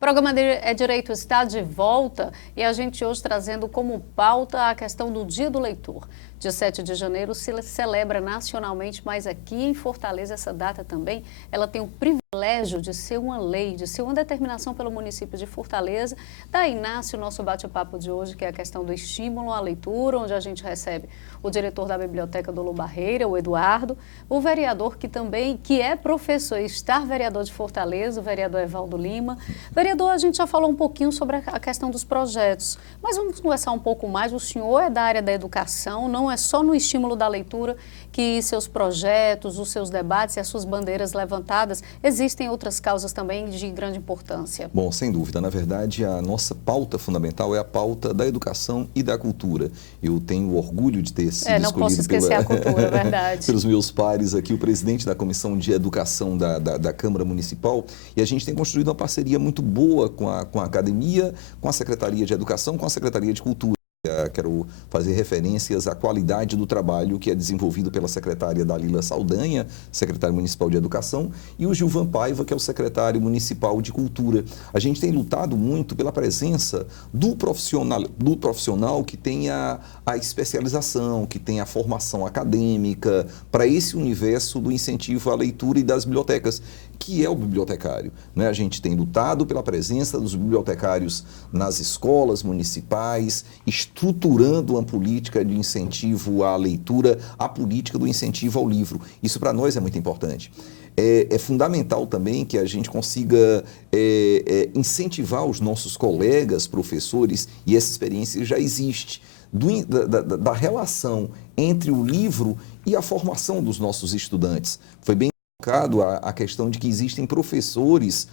O programa É Direito está de volta e a gente hoje trazendo como pauta a questão do Dia do Leitor. Dia 7 de janeiro se celebra nacionalmente, mas aqui em Fortaleza essa data também, ela tem o privilégio de ser uma lei, de ser uma determinação pelo município de Fortaleza. Daí nasce o nosso bate-papo de hoje, que é a questão do estímulo à leitura, onde a gente recebe o diretor da Biblioteca Dolo Barreira, o Eduardo, o vereador que é professor e está vereador de Fortaleza, o vereador Evaldo Lima. Vereador, a gente já falou um pouquinho sobre a questão dos projetos, mas vamos conversar um pouco mais. O senhor é da área da educação, não é só no estímulo da leitura que seus projetos, os seus debates e as suas bandeiras levantadas, existem outras causas também de grande importância. Bom, sem dúvida. Na verdade, a nossa pauta fundamental é a pauta da educação e da cultura. Eu tenho orgulho de ter sido não posso esquecer a cultura, é verdade. pelos meus pares aqui, o presidente da Comissão de Educação da Câmara Municipal, e a gente tem construído uma parceria muito boa com a academia, com a Secretaria de Educação, com a Secretaria de Cultura. Quero fazer referências à qualidade do trabalho que é desenvolvido pela secretária Dalila Saldanha, secretária municipal de Educação, e o Gilvan Paiva, que é o secretário municipal de Cultura. A gente tem lutado muito pela presença do profissional que tenha a especialização, que tenha a formação acadêmica, para esse universo do incentivo à leitura e das bibliotecas, que é o bibliotecário, né? A gente tem lutado pela presença dos bibliotecários nas escolas municipais, estruturando uma política de incentivo à leitura, a política do incentivo ao livro. Isso para nós é muito importante. É fundamental também que a gente consiga incentivar os nossos colegas, professores, e essa experiência já existe, da relação entre o livro e a formação dos nossos estudantes. Foi bem a questão de que existem professores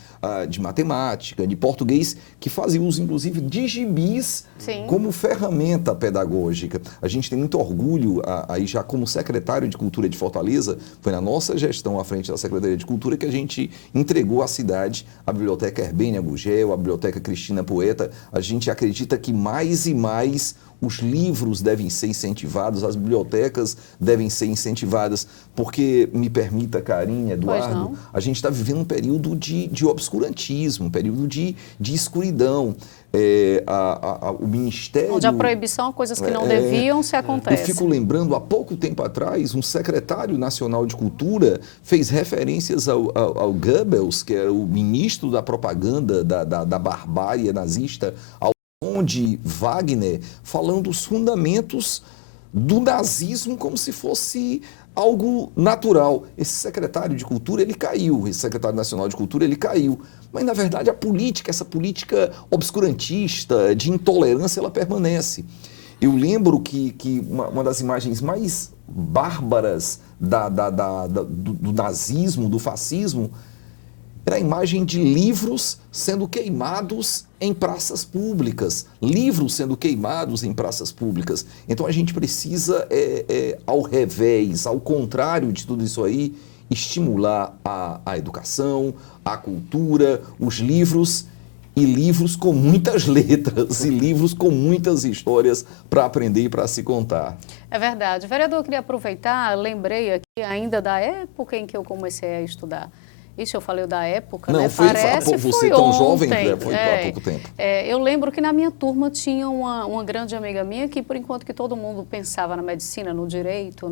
de matemática, de português, que fazem uso, inclusive, de gibis como ferramenta pedagógica. A gente tem muito orgulho, aí já como secretário de Cultura de Fortaleza, foi na nossa gestão à frente da Secretaria de Cultura que a gente entregou à cidade a Biblioteca Herbênia Gugel, a Biblioteca Cristina Poeta. A gente acredita que mais e mais os livros devem ser incentivados, as bibliotecas devem ser incentivadas, porque, me permita, Karine, Eduardo, a gente está vivendo um período de obscurantismo, um período de escuridão. O Ministério... Onde a proibição, coisas que não deviam, se acontecem. Eu fico lembrando, há pouco tempo atrás, um secretário nacional de cultura fez referências ao Goebbels, que era o ministro da propaganda da barbárie nazista, de Wagner, falando os fundamentos do nazismo como se fosse algo natural. Esse secretário de Cultura, ele caiu, esse secretário nacional de Cultura, ele caiu. Mas, na verdade, a política, essa política obscurantista, de intolerância, ela permanece. Eu lembro que uma das imagens mais bárbaras do nazismo, do fascismo, era a imagem de livros sendo queimados em praças públicas. Livros sendo queimados em praças públicas. Então a gente precisa, ao revés, ao contrário de tudo isso aí, estimular a educação, a cultura, os livros, e livros com muitas letras, e livros com muitas histórias para aprender e para se contar. É verdade. Vereador, eu queria aproveitar, lembrei aqui ainda da época em que eu comecei a estudar. Isso eu falei da época, não, né? Parece você tão jovem, foi há pouco tempo. Eu lembro que na minha turma tinha uma grande amiga minha que, por enquanto que todo mundo pensava na medicina, no direito,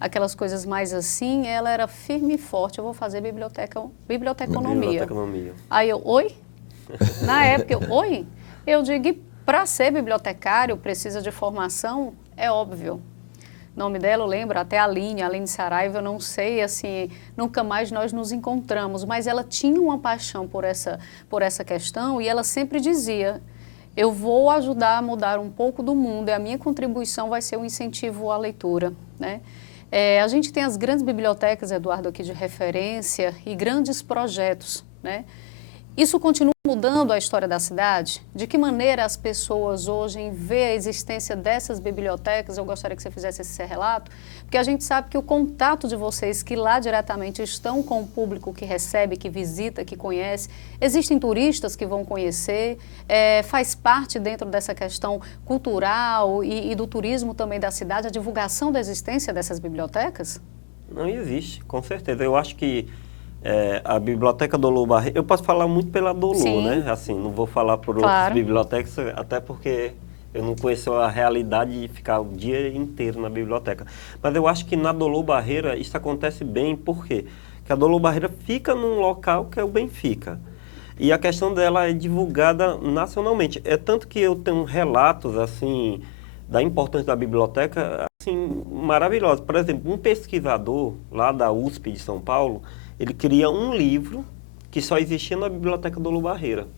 aquelas coisas mais assim, ela era firme e forte. Eu vou fazer biblioteconomia. Aí eu, oi? Na época, oi? Eu digo, para ser bibliotecário precisa de formação? É óbvio. O nome dela eu lembro, até a Aline Saraiva, eu não sei, assim, nunca mais nós nos encontramos, mas ela tinha uma paixão por essa questão e ela sempre dizia, eu vou ajudar a mudar um pouco do mundo e a minha contribuição vai ser um incentivo à leitura, né? A gente tem as grandes bibliotecas, Eduardo, aqui de referência e grandes projetos, né? Isso continua mudando a história da cidade? De que maneira as pessoas hoje veem a existência dessas bibliotecas? Eu gostaria que você fizesse esse relato, porque a gente sabe que o contato de vocês que lá diretamente estão com o público que recebe, que visita, que conhece, existem turistas que vão conhecer, faz parte dentro dessa questão cultural e do turismo também da cidade, a divulgação da existência dessas bibliotecas? Não existe, com certeza. Eu acho que a Biblioteca Dolor Barreira, eu posso falar muito pela Dolor, Sim. né? Assim, não vou falar por outras bibliotecas, até porque eu não conheço a realidade de ficar o dia inteiro na biblioteca. Mas eu acho que na Dolor Barreira isso acontece bem, por quê? Porque a Dolor Barreira fica num local que é o Benfica. E a questão dela é divulgada nacionalmente. É tanto que eu tenho relatos, assim, da importância da biblioteca, assim, maravilhosos. Por exemplo, um pesquisador lá da USP de São Paulo, ele cria um livro que só existia na Biblioteca Dolor Barreira.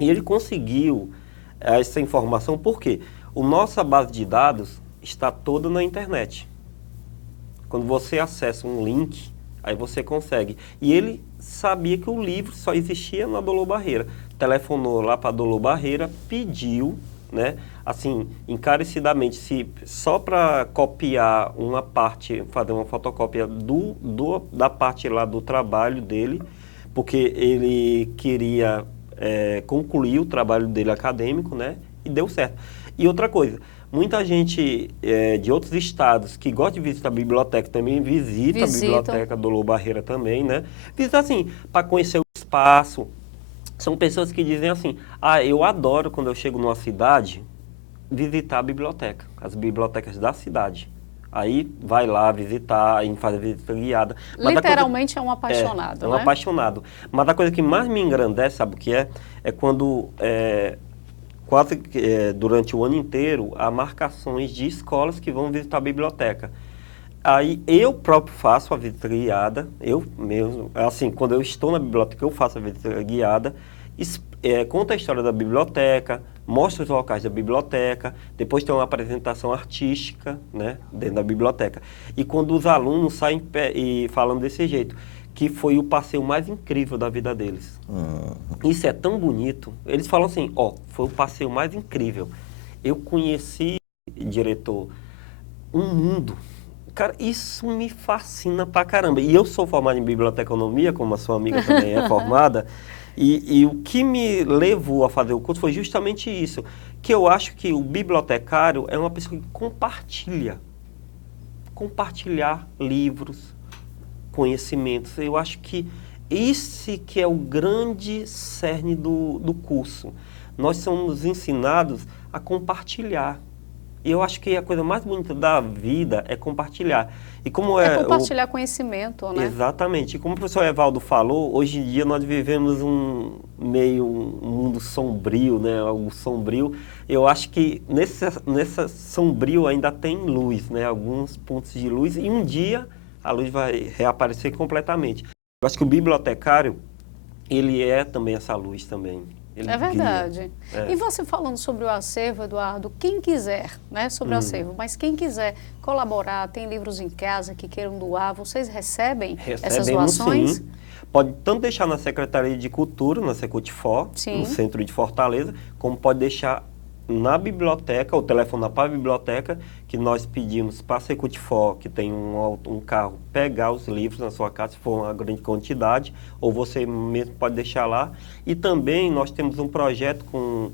E ele conseguiu essa informação, por quê? A nossa base de dados está toda na internet. Quando você acessa um link, aí você consegue. E ele sabia que o livro só existia na Dolor Barreira. Telefonou lá para a Dolor Barreira, pediu, né, assim, encarecidamente, se só para copiar uma parte, fazer uma fotocópia da parte lá do trabalho dele, porque ele queria concluir o trabalho dele acadêmico, né, e deu certo. E outra coisa, muita gente de outros estados que gosta de visitar a biblioteca também visita a Biblioteca Dolor Barreira também, né? Visita assim, para conhecer o espaço. São pessoas que dizem assim, eu adoro quando eu chego numa cidade visitar a biblioteca, as bibliotecas da cidade. Aí vai lá visitar, faz a visita guiada. Mas literalmente é um apaixonado, né? É um né? apaixonado. Mas a coisa que mais me engrandece, sabe o que é? É quando... quase durante o ano inteiro, há marcações de escolas que vão visitar a biblioteca. Aí eu próprio faço a visita guiada, eu mesmo, assim, quando eu estou na biblioteca, eu faço a visita guiada, conto a história da biblioteca, mostro os locais da biblioteca, depois tem uma apresentação artística, né, dentro da biblioteca. E quando os alunos saem falando desse jeito, que foi o passeio mais incrível da vida deles. Isso é tão bonito. Eles falam assim, foi o passeio mais incrível. Eu conheci, diretor, um mundo. Cara, isso me fascina pra caramba. E eu sou formado em biblioteconomia, como a sua amiga também é formada, e o que me levou a fazer o curso foi justamente isso, que eu acho que o bibliotecário é uma pessoa que compartilhar livros, conhecimentos. Eu acho que esse que é o grande cerne do curso. Nós somos ensinados a compartilhar. E eu acho que a coisa mais bonita da vida é compartilhar. E como compartilhar conhecimento, né? Exatamente. E como o professor Evaldo falou, hoje em dia nós vivemos um mundo sombrio, né? Algo sombrio. Eu acho que nessa sombrio ainda tem luz, né? Alguns pontos de luz. E um dia a luz vai reaparecer completamente. Eu acho que o bibliotecário, ele é também essa luz também. É verdade. E você falando sobre o acervo, Eduardo, quem quiser, né, sobre o acervo, mas quem quiser colaborar, tem livros em casa que queiram doar, vocês recebem essas doações? Sim. Pode tanto deixar na Secretaria de Cultura, na Secutifor, no centro de Fortaleza, como pode deixar na biblioteca, ou telefonar para a biblioteca, que nós pedimos para a Secutifor, que tem um carro, pegar os livros na sua casa, se for uma grande quantidade, ou você mesmo pode deixar lá. E também nós temos um projeto com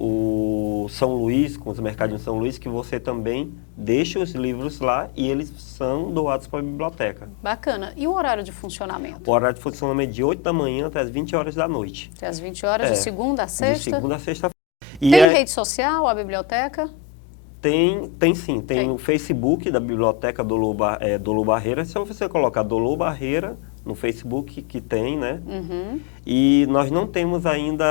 o São Luís, com os mercadinhos São Luís, que você também deixa os livros lá e eles são doados para a biblioteca. Bacana. E o horário de funcionamento? O horário de funcionamento é de 8 da manhã até as 20 horas da noite. Até as 20 horas, de segunda a sexta? De segunda a sexta-feira. Tem rede social, a biblioteca? Tem sim. Tem o Facebook da Biblioteca Dolor Barreira. Se você colocar Dolor Barreira no Facebook, que tem, né? E nós não temos ainda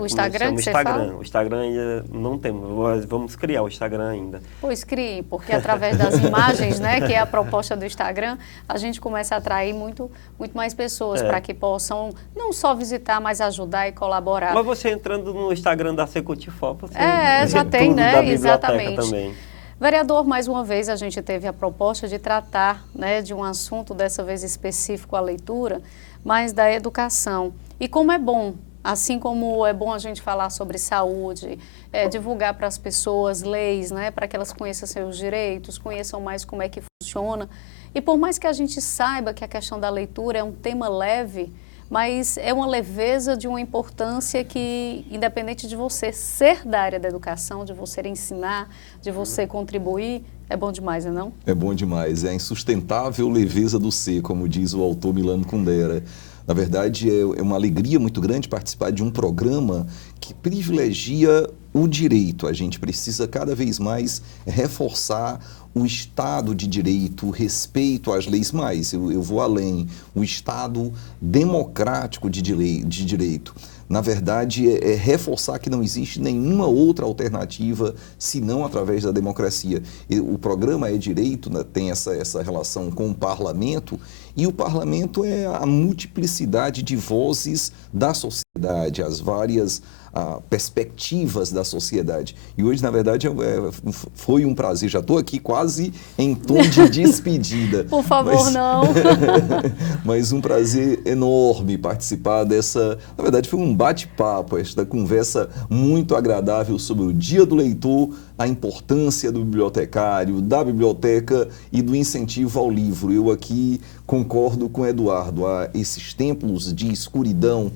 o Instagram, que você fala? O Instagram ainda não temos. Nós vamos criar o Instagram ainda. Pois crie, porque através das imagens, né, que é a proposta do Instagram, a gente começa a atrair muito mais pessoas para que possam não só visitar, mas ajudar e colaborar. Mas você entrando no Instagram da Secutifor, você já tem, né? Exatamente. Também. Vereador, mais uma vez a gente teve a proposta de tratar, né, de um assunto, dessa vez específico a leitura, mas da educação. E como é bom, assim como é bom a gente falar sobre saúde, divulgar para as pessoas leis, né, para que elas conheçam seus direitos, conheçam mais como é que funciona. E por mais que a gente saiba que a questão da leitura é um tema leve, mas é uma leveza de uma importância que, independente de você ser da área da educação, de você ensinar, de você contribuir, É bom demais, não é não? É bom demais. É a insustentável leveza do ser, como diz o autor Milano Kundera. Na verdade, é uma alegria muito grande participar de um programa que privilegia o direito. A gente precisa cada vez mais reforçar o Estado de Direito, o respeito às leis, mais. Eu vou além, o Estado democrático de direito. Na verdade, é reforçar que não existe nenhuma outra alternativa senão através da democracia. O programa É Direito, né, tem essa relação com o parlamento, e o parlamento é a multiplicidade de vozes da sociedade, as várias perspectivas da sociedade. E hoje, na verdade, foi um prazer. Já estou aqui quase em tom de despedida. Por favor, não. Mas um prazer enorme participar dessa... Na verdade, foi um bate-papo, esta conversa muito agradável sobre o Dia do Leitor, a importância do bibliotecário, da biblioteca e do incentivo ao livro. Eu aqui concordo com o Eduardo. Esses tempos de escuridão,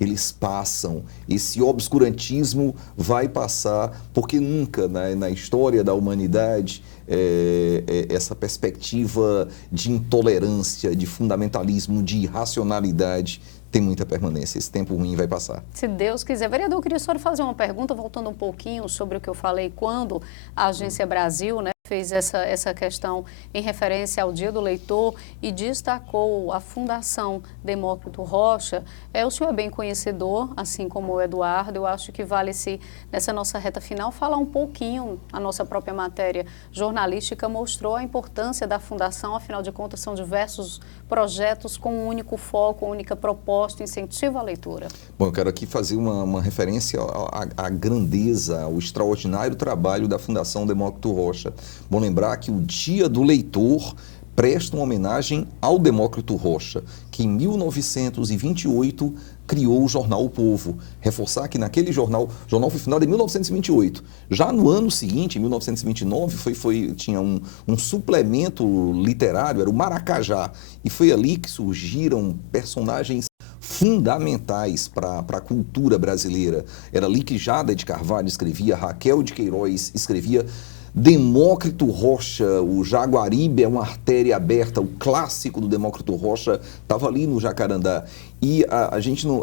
eles passam, esse obscurantismo vai passar, porque nunca na história da humanidade essa perspectiva de intolerância, de fundamentalismo, de irracionalidade tem muita permanência. Esse tempo ruim vai passar. Se Deus quiser. Vereador, eu queria só fazer uma pergunta, voltando um pouquinho sobre o que eu falei quando a Agência Brasil, né, fez essa questão em referência ao Dia do Leitor e destacou a Fundação Demócrito Rocha. O senhor é bem conhecedor, assim como o Eduardo. Eu acho que vale-se, nessa nossa reta final, falar um pouquinho. A nossa própria matéria jornalística mostrou a importância da Fundação. Afinal de contas, são diversos projetos com um único foco, uma única proposta, incentivo à leitura. Bom, eu quero aqui fazer uma referência à grandeza, ao extraordinário trabalho da Fundação Demócrito Rocha. Bom lembrar que o Dia do Leitor presta uma homenagem ao Demócrito Rocha, que em 1928 criou o jornal O Povo. Reforçar que naquele jornal, o jornal foi fundado em 1928. Já no ano seguinte, em 1929, tinha um suplemento literário, era o Maracajá. E foi ali que surgiram personagens fundamentais para a cultura brasileira. Era ali que Jada de Carvalho escrevia, Raquel de Queiroz escrevia, Demócrito Rocha, o Jaguaribe é uma artéria aberta, o clássico do Demócrito Rocha estava ali no Jacarandá. E a gente não,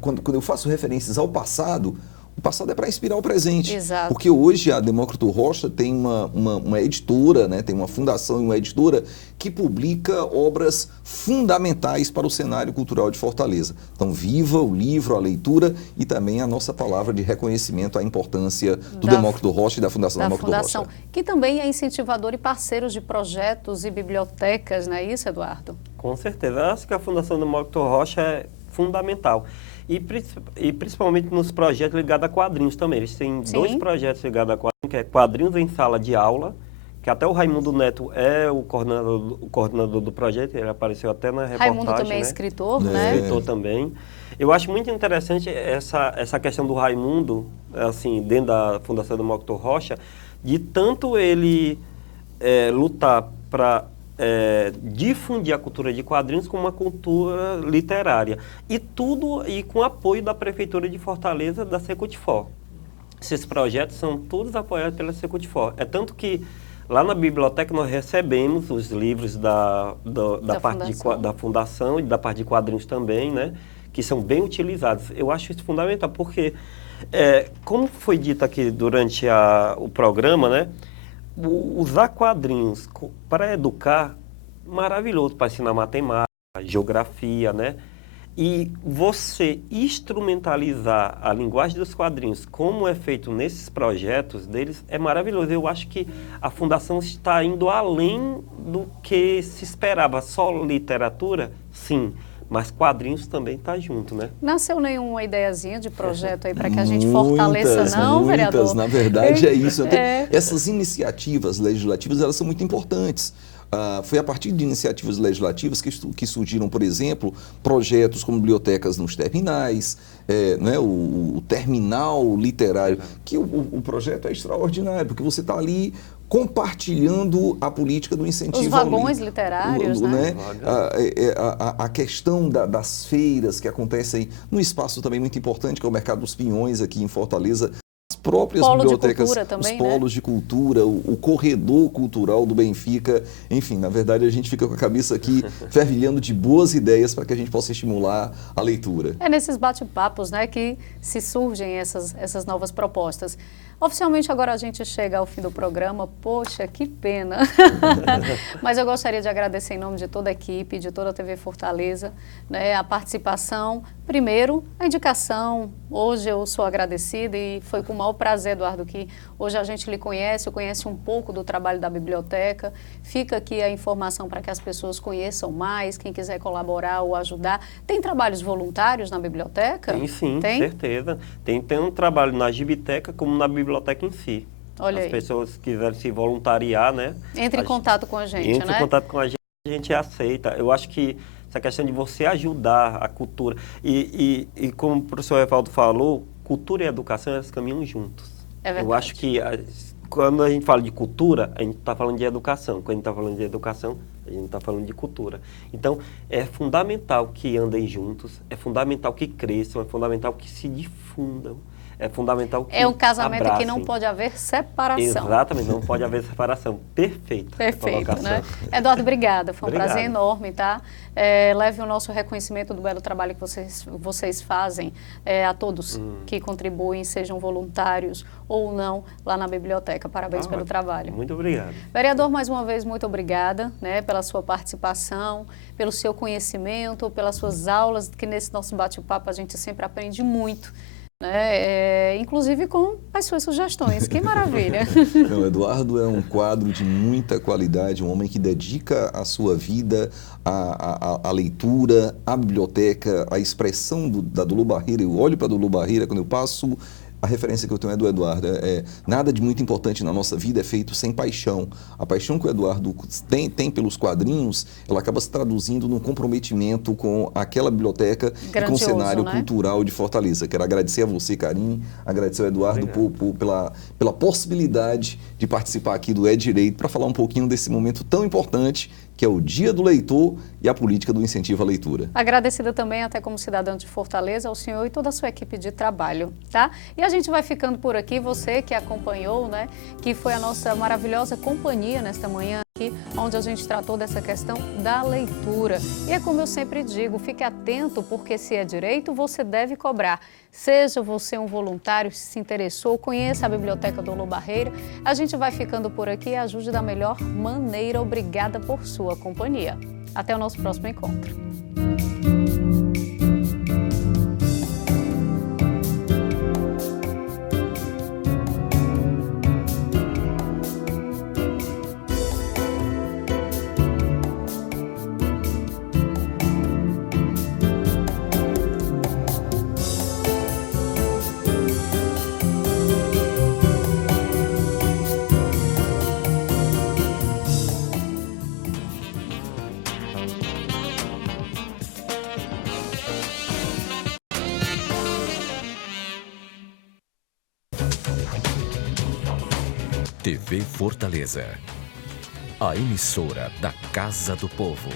quando eu faço referências ao passado, o passado é para inspirar o presente. Exato. Porque hoje a Demócrito Rocha tem uma editora, né, tem uma fundação e uma editora que publica obras fundamentais para o cenário cultural de Fortaleza. Então, viva o livro, a leitura e também a nossa palavra de reconhecimento à importância do Demócrito Rocha e da Fundação Demócrito Rocha. Que também é incentivador e parceiro de projetos e bibliotecas, não é isso, Eduardo? Com certeza. Eu acho que a Fundação Demócrito Rocha é fundamental. E principalmente nos projetos ligados a quadrinhos também. Eles têm dois projetos ligados a quadrinhos, que é Quadrinhos em Sala de Aula, que até o Raimundo Neto é o coordenador do projeto, ele apareceu até na reportagem. Raimundo também é escritor, né? Escritor também. Eu acho muito interessante essa questão do Raimundo, assim, dentro da Fundação Demócrito Rocha, de tanto ele lutar para difundir a cultura de quadrinhos como uma cultura literária. E com o apoio da Prefeitura de Fortaleza, da Secutifor. Esses projetos são todos apoiados pela Secutifor. É tanto que lá na biblioteca nós recebemos os livros da parte da fundação e da parte de quadrinhos também, né? Que são bem utilizados. Eu acho isso fundamental, porque, como foi dito aqui durante o programa, né? Usar quadrinhos para educar, maravilhoso, para ensinar matemática, geografia, né? E você instrumentalizar a linguagem dos quadrinhos, como é feito nesses projetos deles, é maravilhoso. Eu acho que a Fundação está indo além do que se esperava. Só literatura? Sim. Mas quadrinhos também está junto, né? Nasceu nenhuma ideiazinha de projeto aí para que a gente fortaleça, não, vereador? Na verdade é isso. Essas iniciativas legislativas, elas são muito importantes. Foi a partir de iniciativas legislativas que surgiram, por exemplo, projetos como bibliotecas nos terminais, né, o terminal literário, que o projeto é extraordinário, porque você está ali compartilhando a política do incentivo. Os vagões literários, né? A questão das feiras que acontecem no espaço também muito importante, que é o Mercado dos Pinhões aqui em Fortaleza. As próprias bibliotecas, também, os polos de cultura, o corredor cultural do Benfica. Enfim, na verdade, a gente fica com a cabeça aqui fervilhando de boas ideias para que a gente possa estimular a leitura. É nesses bate-papos, né, que se surgem essas novas propostas. Oficialmente, agora a gente chega ao fim do programa. Poxa, que pena! Mas eu gostaria de agradecer em nome de toda a equipe, de toda a TV Fortaleza, né, a participação. Primeiro, a indicação. Hoje eu sou agradecida e foi com o maior prazer, Eduardo, que hoje a gente lhe conhece, conhece um pouco do trabalho da biblioteca. Fica aqui a informação para que as pessoas conheçam mais, quem quiser colaborar ou ajudar. Tem trabalhos voluntários na biblioteca? Tem sim, tem? Certeza. Tem um trabalho na Gibiteca como na biblioteca em si. Olha As aí. pessoas que quiserem se voluntariar, né? Entre em contato com a gente, né? Entre em contato com a gente aceita. Eu acho que essa questão de você ajudar a cultura. E como o professor Evaldo falou, cultura e educação, elas caminham juntos. É verdade. Eu acho que quando a gente fala de cultura, a gente está falando de educação. Quando a gente está falando de educação, a gente está falando de cultura. Então, é fundamental que andem juntos, é fundamental que cresçam, é fundamental que se difundam. É fundamental que é um casamento abracem. Que não pode haver separação. Exatamente, não pode haver separação. Perfeito. Perfeito, né? Eduardo, obrigada. Foi um prazer enorme, tá? Leve o nosso reconhecimento do belo trabalho que vocês fazem a todos que contribuem, sejam voluntários ou não, lá na biblioteca. Parabéns pelo trabalho. Muito obrigado. Vereador, mais uma vez, muito obrigada, né, pela sua participação, pelo seu conhecimento, pelas suas aulas, que nesse nosso bate-papo a gente sempre aprende muito. Inclusive com as suas sugestões. Que maravilha! Não, Eduardo é um quadro de muita qualidade, um homem que dedica a sua vida à leitura, à biblioteca, à expressão da Dulu Barreira. Eu olho para a Dulu Barreira, quando eu passo, a referência que eu tenho é do Eduardo. Nada de muito importante na nossa vida é feito sem paixão. A paixão que o Eduardo tem pelos quadrinhos, ela acaba se traduzindo num comprometimento com aquela biblioteca e com o cenário cultural de Fortaleza. Quero agradecer a você, Karim, agradecer ao Eduardo pela possibilidade de participar aqui do É Direito para falar um pouquinho desse momento tão importante que é o Dia do Leitor e a política do incentivo à leitura. Agradecida também, até como cidadã de Fortaleza, ao senhor e toda a sua equipe de trabalho, tá? E a gente vai ficando por aqui, você que acompanhou, né, que foi a nossa maravilhosa companhia nesta manhã aqui, onde a gente tratou dessa questão da leitura. E é como eu sempre digo, fique atento, porque se é direito, você deve cobrar. Seja você um voluntário, se interessou, conheça a Biblioteca Dulu Barreira. A gente vai ficando por aqui e ajude da melhor maneira. Obrigada por sua companhia. Até o nosso próximo encontro. TV Fortaleza, a emissora da Casa do Povo.